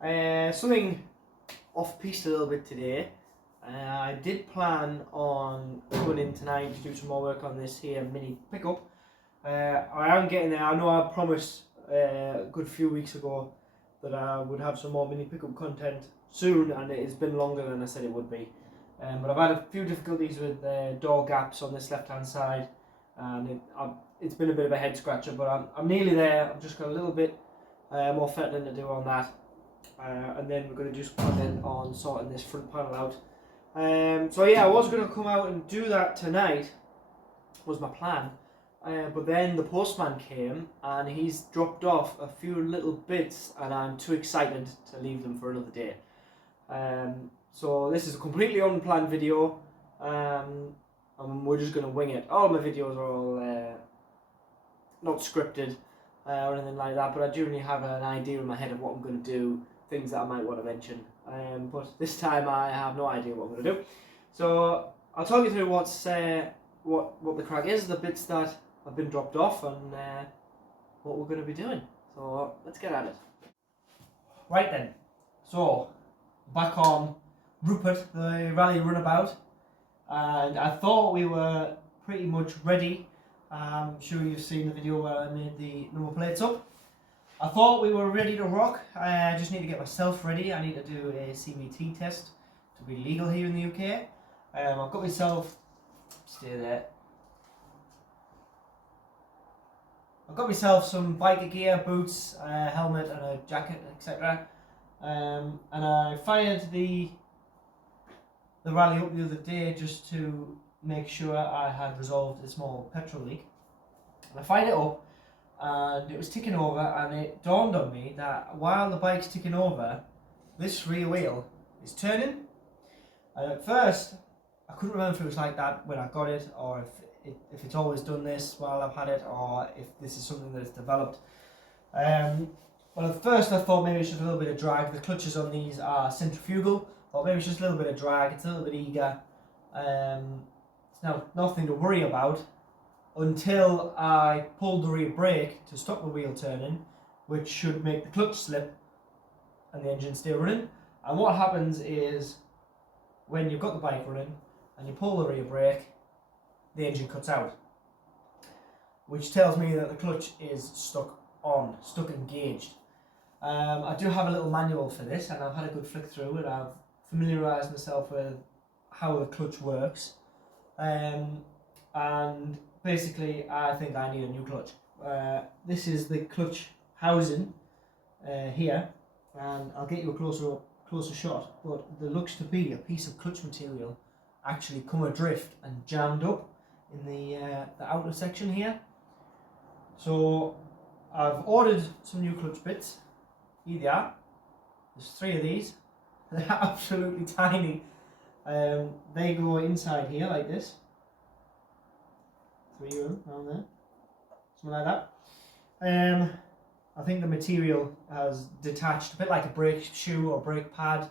Something off-piste a little bit today. I did plan on coming in tonight to do some more work on this here mini pickup. I am getting there. I know I promised a good few weeks ago that I would have some more mini pickup content soon, and it has been longer than I said it would be. But I've had a few difficulties with door gaps on this left hand side, and it's been a bit of a head scratcher, but I'm nearly there. I've just got a little bit more fettling to do on that, and then we're going to do some content on sorting this front panel out. So yeah, I was going to come out and do that tonight, was my plan, but then the postman came and he's dropped off a few little bits and I'm too excited to leave them for another day. So this is a completely unplanned video, and we're just going to wing it. All my videos are all not scripted or anything like that, but I generally have an idea in my head of what I'm going to do, things that I might want to mention. But this time I have no idea what I'm going to do. So I'll talk you through what the crack is, the bits that have been dropped off, and what we're going to be doing. So let's get at it. Right then, so back on Rupert, the Raleigh Runabout, and I thought we were pretty much ready. I'm sure you've seen the video where I made the number plates up. I thought we were ready to rock. I just need to get myself ready. I need to do a CVT test to be legal here in the UK. I've got myself, stay there. I've got myself some biker gear, boots, helmet and a jacket, etc. And I fired the Raleigh up the other day just to make sure I had resolved a small petrol leak. And I fired it up, and it was ticking over, and it dawned on me that while the bike's ticking over, this rear wheel is turning. And at first I couldn't remember if it was like that when I got it, or if it's always done this while I've had it, or if this is something that's developed. Well, at first I thought maybe it's just a little bit of drag. The clutches on these are centrifugal. Thought maybe it's just a little bit of drag, it's a little bit eager. It's now nothing to worry about until I pulled the rear brake to stop the wheel turning, which should make the clutch slip and the engine stay running. And what happens is, when you've got the bike running and you pull the rear brake, the engine cuts out, which tells me that the clutch is stuck engaged. I do have a little manual for this, and I've had a good flick through and I've familiarised myself with how the clutch works. And basically I think I need a new clutch. This is the clutch housing here, and I'll get you a closer shot, but there looks to be a piece of clutch material actually come adrift and jammed up in the outer section here. So I've ordered some new clutch bits. Here they are. There's 3 of these. They're absolutely tiny. They go inside here like this. 3 of them around there, something like that. I think the material has detached, a bit like a brake shoe or brake pad.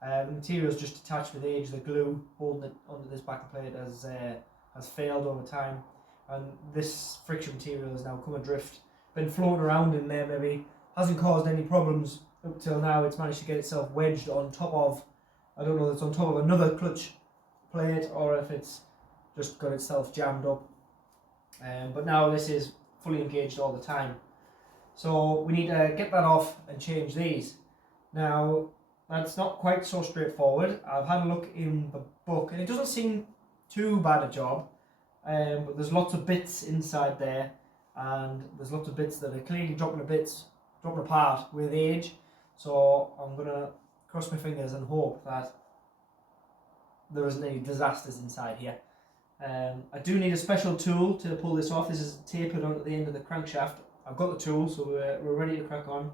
The material is just detached with age. The glue holding it onto this back plate has failed over time, and this friction material has now come adrift. Been floating around in there, maybe hasn't caused any problems up till now. It's managed to get itself wedged on top of, I don't know if it's on top of another clutch plate or if it's just got itself jammed up. But now this is fully engaged all the time. So we need to get that off and change these. Now, that's not quite so straightforward. I've had a look in the book and it doesn't seem too bad a job, but there's lots of bits inside there, and there's lots of bits that are clearly dropping apart with age. So I'm going to cross my fingers and hope that there isn't any disasters inside here. I do need a special tool to pull this off. This is tapered onto the end of the crankshaft. I've got the tool, so we're ready to crack on.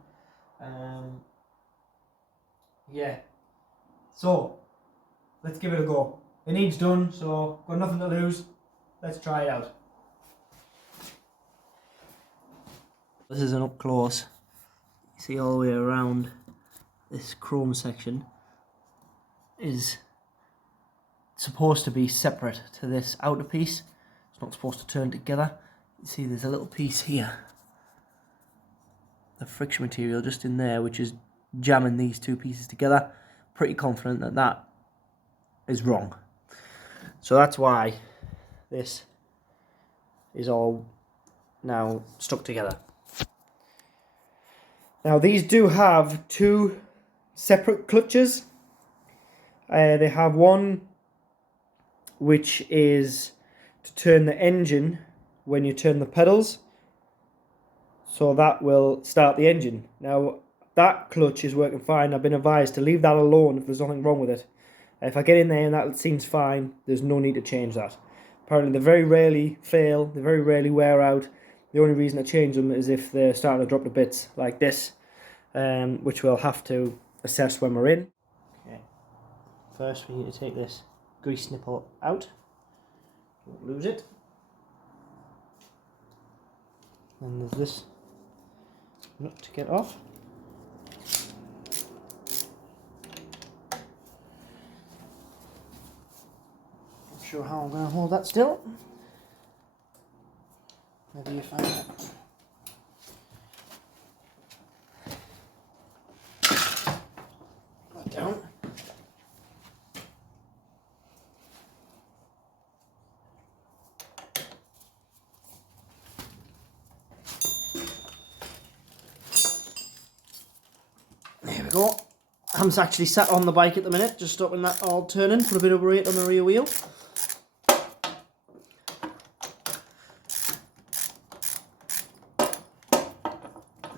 Yeah, so let's give it a go. It needs done, so got nothing to lose. Let's try it out. This is an up close. You see all the way around this chrome section is supposed to be separate to this outer piece. It's not supposed to turn together. You see there's a little piece here, the friction material just in there, which is jamming these two pieces together. Pretty confident that that is wrong. So that's why this is all now stuck together. Now these do have two separate clutches. They have one which is to turn the engine when you turn the pedals, so that will start the engine. Now that clutch is working fine. I've been advised to leave that alone if there's nothing wrong with it. If I get in there and that seems fine, there's no need to change that. Apparently they very rarely fail, they very rarely wear out. The only reason I change them is if they're starting to drop to bits like this, which we'll have to assess when we're in. Okay. First we need to take this grease nipple out. Don't lose it. And there's this nut to get off. Not sure how I'm going to hold that still. Maybe you find it. Put it down. There we go. I'm actually sat on the bike at the minute, just stopping that all turning, put a bit of weight on the rear wheel. There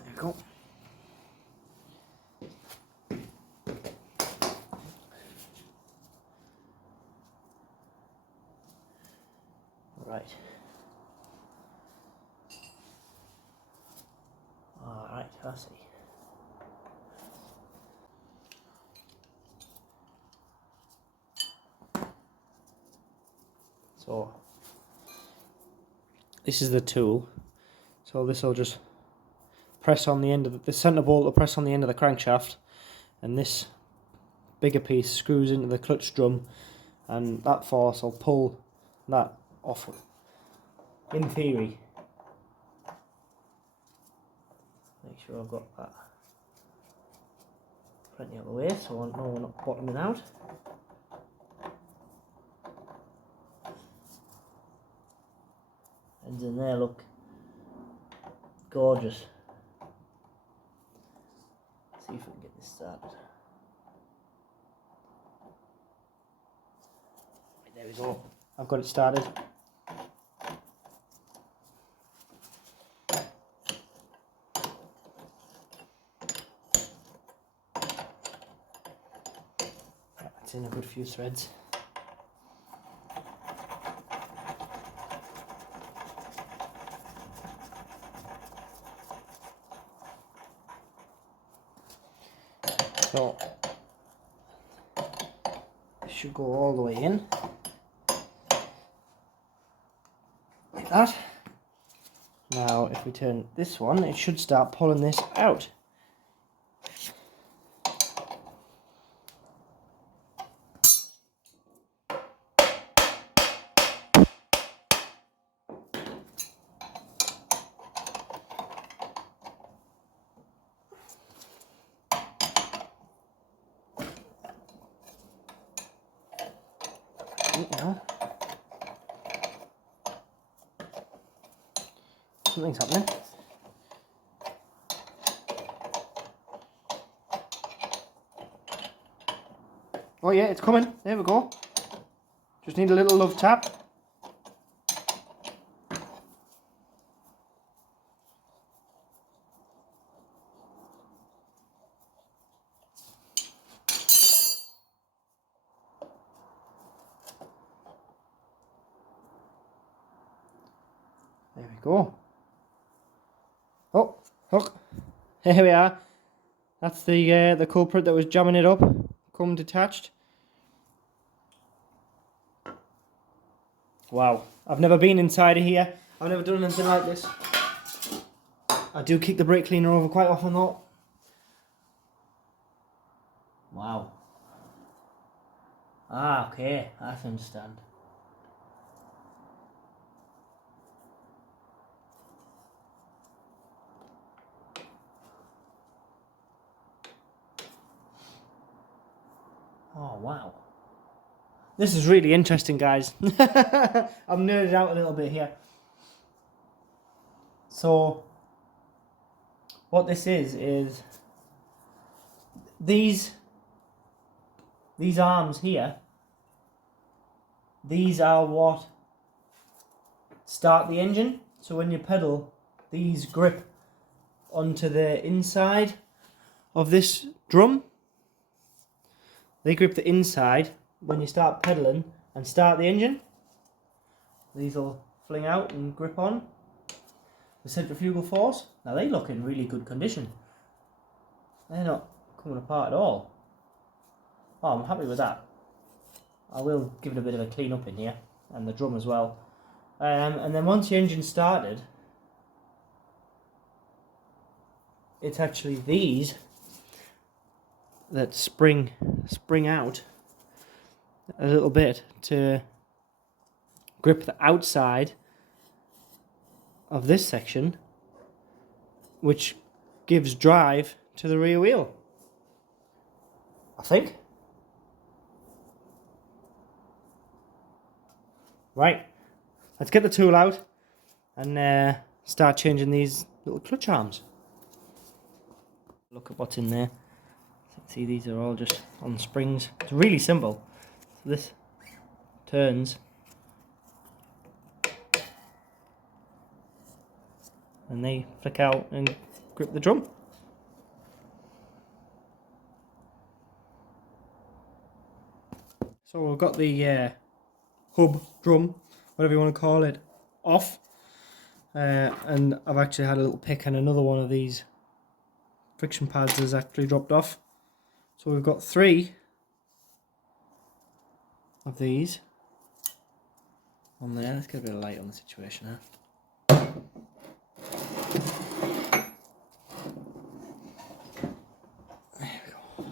we go. Right. Alright, I see. So this is the tool. So this will just press on the end of the centre bolt will press on the end of the crankshaft, and this bigger piece screws into the clutch drum, and that force will pull that off. In theory, make sure I've got that plenty out of the way so I know we're not bottoming out. Ends in there look gorgeous. Let's see if we can get this started. There we go. I've got it started. That's in a good few threads. So it should go all the way in like that. Now if we turn this one, it should start pulling this out. Now something's happening. Oh yeah, it's coming. There we go. Just need a little love tap. There we go. Oh, hook. Here we are. That's the culprit that was jamming it up. Come detached. Wow. I've never been inside of here. I've never done anything like this. I do kick the brake cleaner over quite often though. Wow. Ah, okay. I understand. Oh, wow. This is really interesting, guys. I'm nerded out a little bit here. So, what this is these arms here, these are what start the engine. So when you pedal, these grip onto the inside of this drum. They grip the inside when you start pedaling and start the engine. These will fling out and grip on the centrifugal force. Now they look in really good condition. They're not coming apart at all. Oh, I'm happy with that. I will give it a bit of a clean up in here, and the drum as well. And then once the engine's started, it's actually these that spring out a little bit to grip the outside of this section, which gives drive to the rear wheel, I think. Right, let's get the tool out and start changing these little clutch arms. Look at what's in there. See, these are all just on springs. It's really simple. So this turns and they flick out and grip the drum. So we've got the hub, drum, whatever you want to call it, off. And I've actually had a little pick, and another one of these friction pads has actually dropped off. So we've got 3 of these on there. Let's get a bit of light on the situation here. There we go.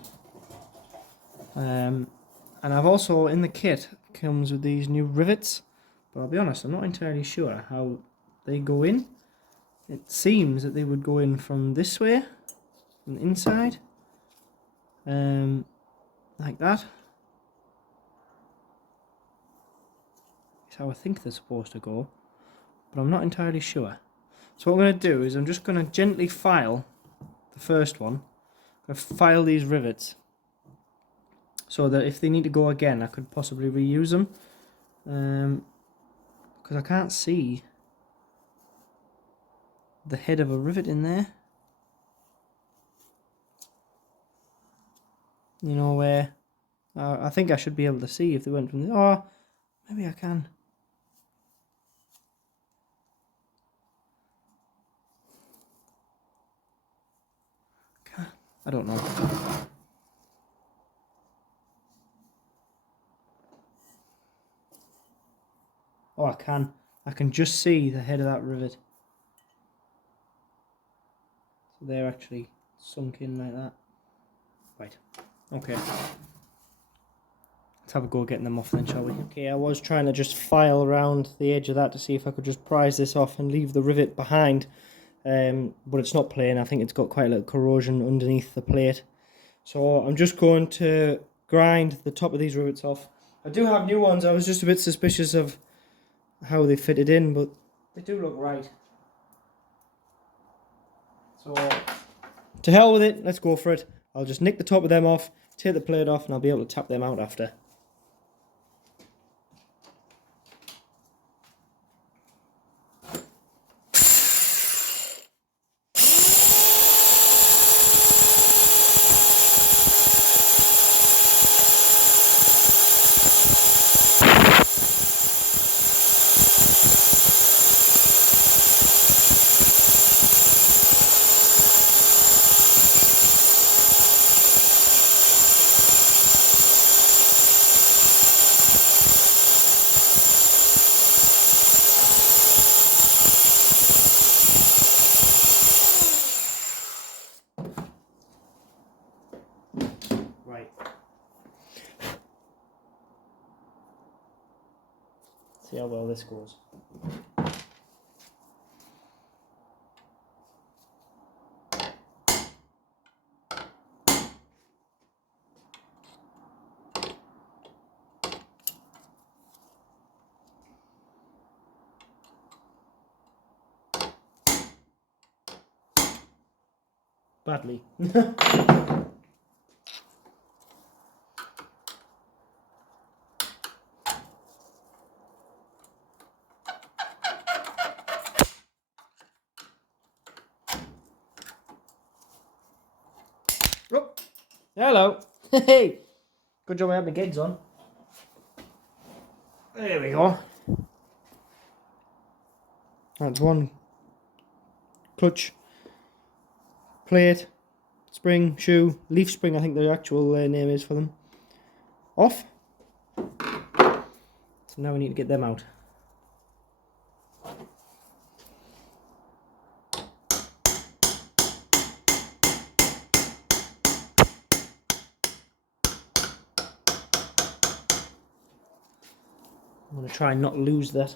And I've also, in the kit, comes with these new rivets, but I'll be honest, I'm not entirely sure how they go in. It seems that they would go in from this way, from the inside, like that. That's how I think they're supposed to go, but I'm not entirely sure. So what I'm going to do is I'm just going to gently file the first one. I'm going to file these rivets so that if they need to go again, I could possibly reuse them. Because I can't see the head of a rivet in there. You know where? I think I should be able to see if they went from there. Oh, maybe I can. I don't know. Oh, I can. I can just see the head of that rivet. So they're actually sunk in like that. Right. Okay. Let's have a go at getting them off then, shall we? Okay, I was trying to just file around the edge of that to see if I could just prise this off and leave the rivet behind. But it's not playing. I think it's got quite a little corrosion underneath the plate. So I'm just going to grind the top of these rivets off. I do have new ones. I was just a bit suspicious of how they fitted in, but they do look right. So to hell with it, let's go for it. I'll just nick the top of them off, take the plate off, and I'll be able to tap them out after. Right. See how well this goes. badly. Oh, hello. Hey, good job I had my gigs on. There we go. That's one clutch, plate, spring, shoe, leaf spring, I think the actual name is for them, off. So now we need to get them out. I'm going to try and not lose that.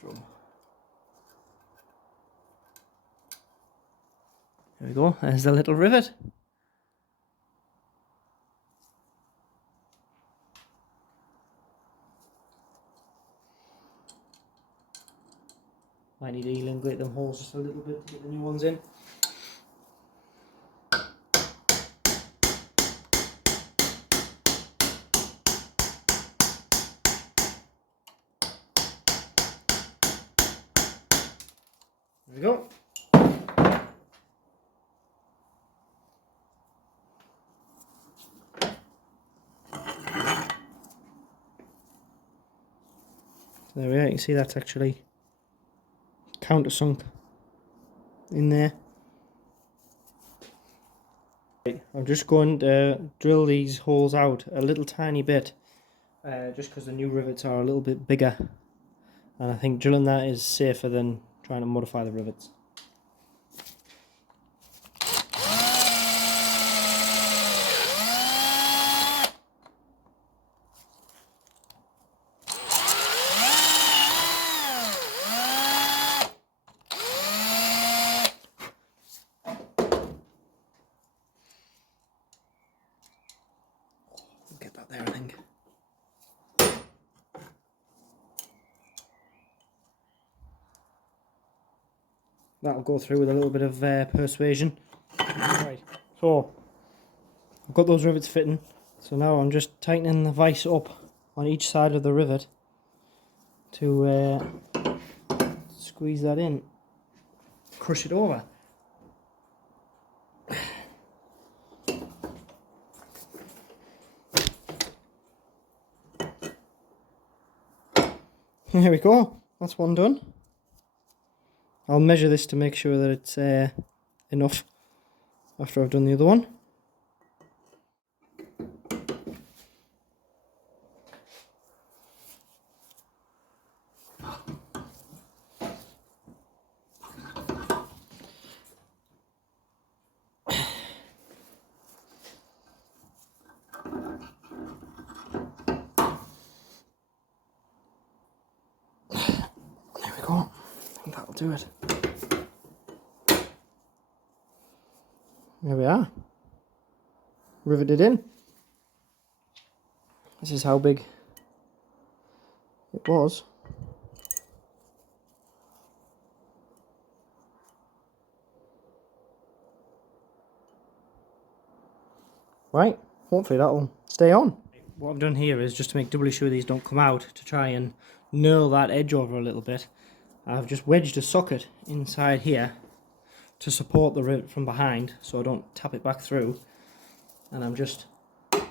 Drum. There we go, there's the little rivet. Might need to elongate them holes just a little bit to get the new ones in. There we go. There we are, you can see that's actually countersunk in there. I'm just going to drill these holes out a little tiny bit, just because the new rivets are a little bit bigger, and I think drilling that is safer than trying to modify the rivets. Get that there, I think. That'll go through with a little bit of persuasion. Right, so I've got those rivets fitting, so now I'm just tightening the vise up on each side of the rivet to squeeze that in, crush it over. There we go, that's one done. I'll measure this to make sure that it's enough after I've done the other one. There we go, I think that'll do it. There we are, riveted in. This is how big it was. Right, hopefully that'll stay on. What I've done here is just to make doubly sure these don't come out, to try and nail that edge over a little bit. I've just wedged a socket inside here to support the rivet from behind so I don't tap it back through, and I'm just, oh,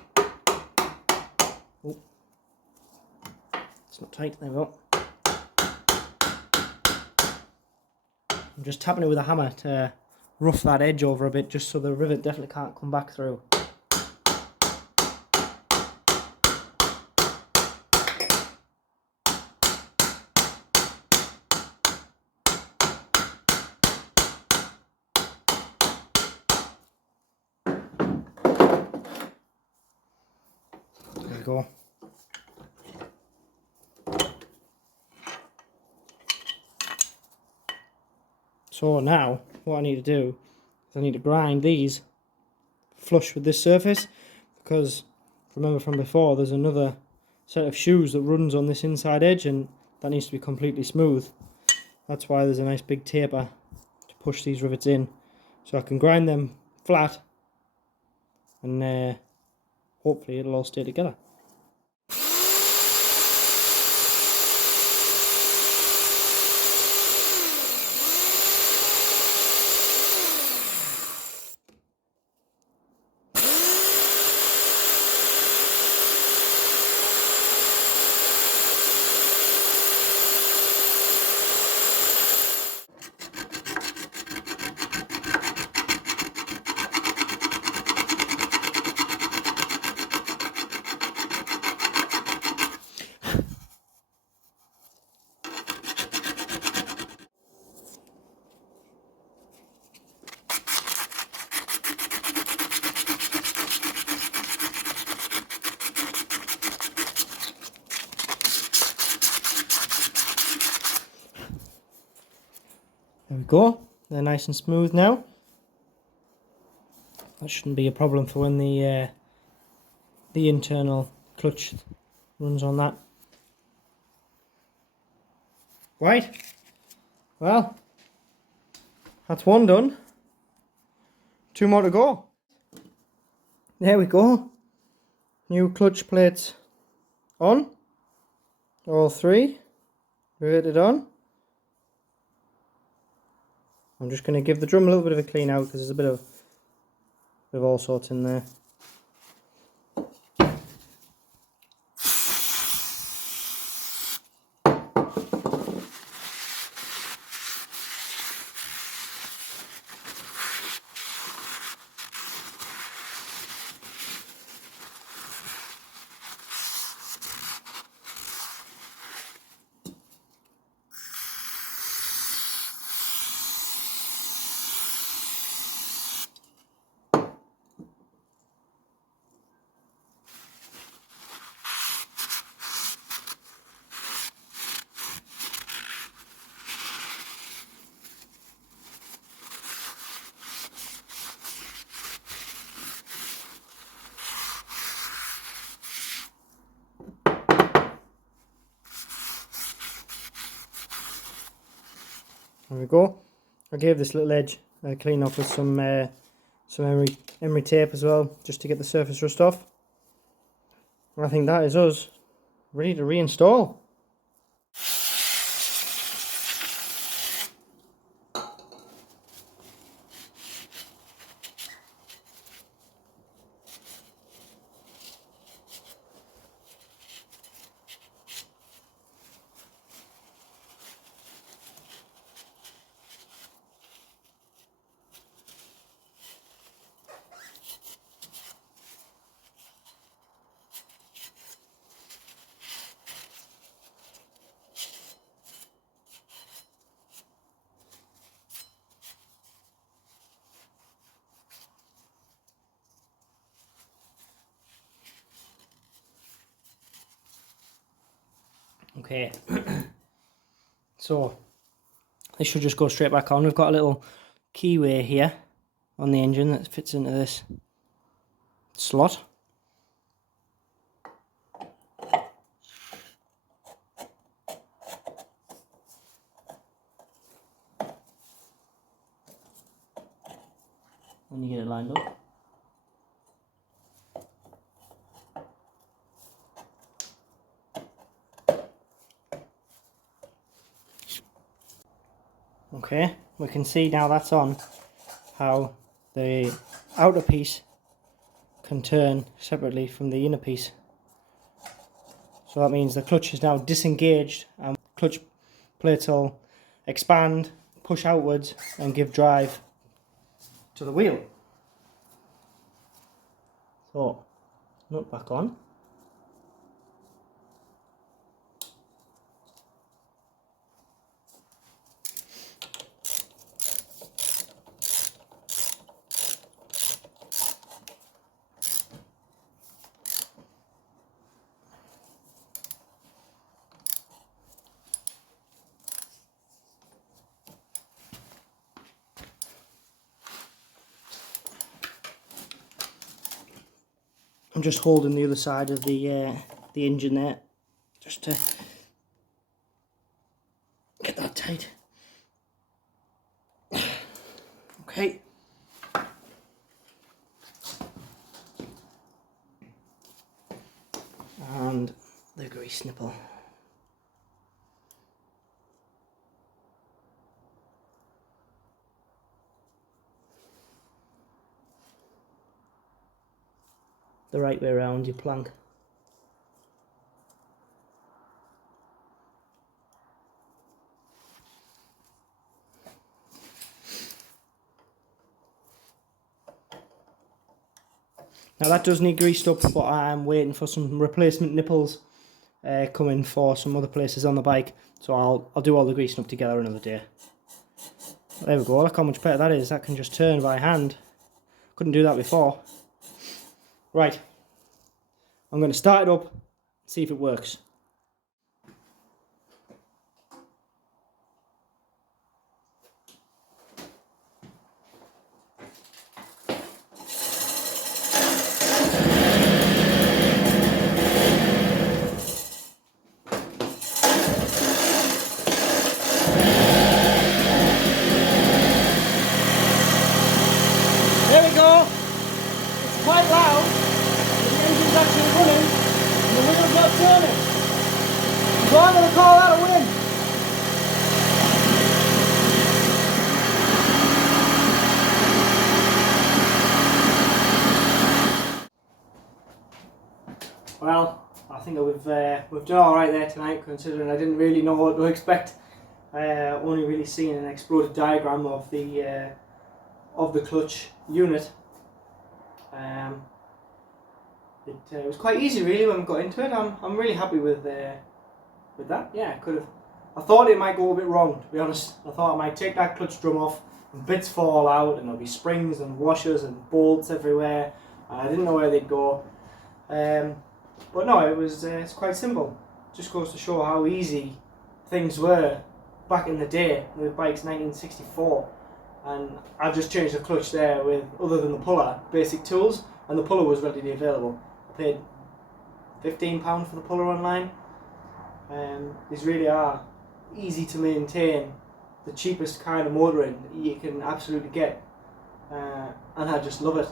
it's not tight, there we go. I'm just tapping it with a hammer to rough that edge over a bit, just so the rivet definitely can't come back through. There we go. So now what I need to do is I need to grind these flush with this surface, because remember from before there's another set of shoes that runs on this inside edge and that needs to be completely smooth. That's why there's a nice big taper to push these rivets in, so I can grind them flat, and hopefully it'll all stay together. There we go, they're nice and smooth now. That shouldn't be a problem for when the internal clutch runs on that. Right, well, that's one done. 2 more to go. There we go. New clutch plates on. All 3 riveted on. I'm just going to give the drum a little bit of a clean out because there's a bit of all sorts in there. There we go. I gave this little edge a clean off with some emery tape as well, just to get the surface rust off. I think that is us ready to reinstall. Okay, so this should just go straight back on. We've got a little keyway here on the engine that fits into this slot. When you get it lined up. Okay, we can see now that's on how the outer piece can turn separately from the inner piece. So that means the clutch is now disengaged and clutch plates will expand, push outwards and give drive to the wheel. So, nut back on. I'm just holding the other side of the engine there, just to get that tight. Okay. And the grease nipple. The right way around your plank. Now that does need greased up, but I'm waiting for some replacement nipples coming for some other places on the bike, so I'll do all the greasing up together another day. There we go, look how much better that is. That can just turn by hand. Couldn't do that before. Right, I'm going to start it up, see if it works. There we go. It's quite loud. The engine's actually running and the wheel's not turning. So I'm going to call that a win. Well, I think we've done alright there tonight, considering I didn't really know what to expect. Only really seen an exploded diagram of the clutch unit. It was quite easy really when we got into it. I'm really happy with that. Yeah, I thought it might go a bit wrong, to be honest. I thought I might take that clutch drum off and bits fall out and there'll be springs and washers and bolts everywhere. I didn't know where they'd go. But no, it's quite simple. Just goes to show how easy things were back in the day with bikes 1964. And I've just changed the clutch there with, other than the puller, basic tools, and the puller was readily available. I paid £15 for the puller online. These really are easy to maintain, the cheapest kind of motoring you can absolutely get, and I just love it.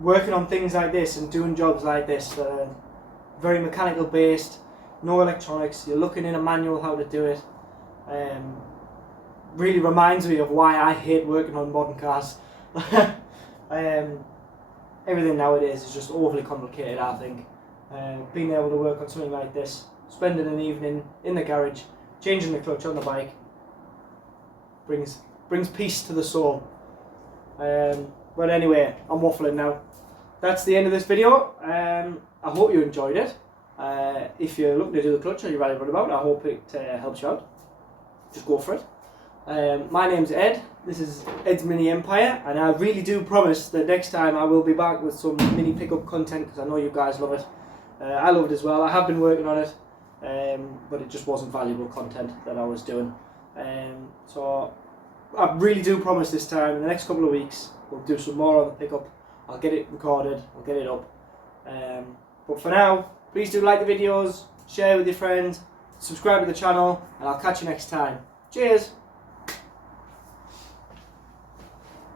Working on things like this and doing jobs like this, very mechanical based, no electronics, you're looking in a manual how to do it. Really reminds me of why I hate working on modern cars. Everything nowadays is just overly complicated, I think. Being able to work on something like this, spending an evening in the garage, changing the clutch on the bike, brings peace to the soul. But anyway, I'm waffling now. That's the end of this video. I hope you enjoyed it. If you're looking to do the clutch or you're Raleigh Runabout, I hope it helps you out. Just go for it. My name's Ed, this is Ed's Mini Empire, and I really do promise that next time I will be back with some mini pickup content, because I know you guys love it. I love it as well. I have been working on it, but it just wasn't valuable content that I was doing. So I really do promise this time, in the next couple of weeks, we'll do some more on the pickup. I'll get it recorded, I'll get it up. But for now, please do like the videos, share with your friends, subscribe to the channel, and I'll catch you next time. Cheers!